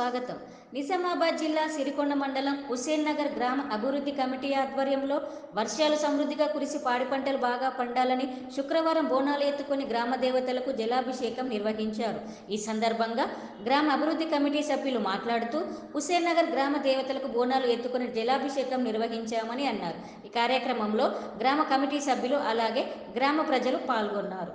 స్వాగతం. నిజామాబాద్ జిల్లా సిరికొండ మండలం హుస్సేన్ నగర్ గ్రామ అభివృద్ధి కమిటీ ఆధ్వర్యంలో వర్షాలు సమృద్ధిగా కురిసి పాడి పంటలు బాగా పండాలని శుక్రవారం బోనాలు ఎత్తుకొని గ్రామ దేవతలకు జలాభిషేకం నిర్వహించారు. ఈ సందర్భంగా గ్రామ అభివృద్ధి కమిటీ సభ్యులు మాట్లాడుతూ హుస్సేన్ నగర్ గ్రామ దేవతలకు బోనాలు ఎత్తుకొని జలాభిషేకం నిర్వహించామని అన్నారు. ఈ కార్యక్రమంలో గ్రామ కమిటీ సభ్యులు అలాగే గ్రామ ప్రజలు పాల్గొన్నారు.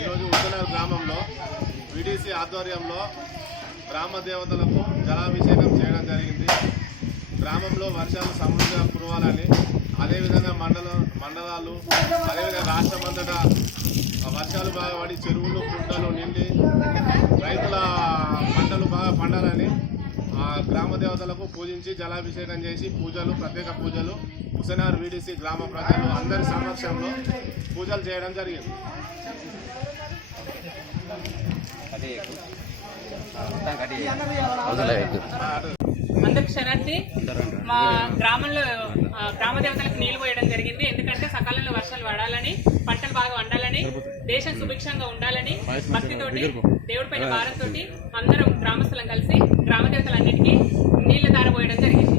ఈరోజు ఉత్తనగర్ గ్రామంలో విడిసి ఆధ్వర్యంలో గ్రామ దేవతలకు జలాభిషేకం చేయడం జరిగింది. గ్రామంలో వర్షాలు సమృద్ధిగా కురవాలని, అదేవిధంగా మండలాలు అదేవిధంగా రాష్ట్రమంతటా వర్షాలు బాగా పడి చెరువులు కుంటలు నిండి రైతుల పంటలు బాగా పండాలని గ్రామ దేవతలకు పూజించి జలాభిషేకం చేసి ప్రత్యేక పూజలు హుస్సేన్ వీడిసి గ్రామ ప్రజలు అందరి సమక్షంలో పూజలు చేయడం జరిగింది. అందరికి శరణి. మా గ్రామంలో గ్రామ దేవతలకు నీళ్లు పోయడం జరిగింది. ఎందుకంటే సకాలంలో వర్షాలు పడాలని, పంటలు బాగా వండాలని, దేశం సుభిక్షంగా ఉండాలని భక్తితోటి దేవుడి పైన భారంతో అందరం గ్రామస్తులం కలిసి గ్రామ దేవతలన్నిటికీ నీళ్ల దార పోయడం జరిగింది.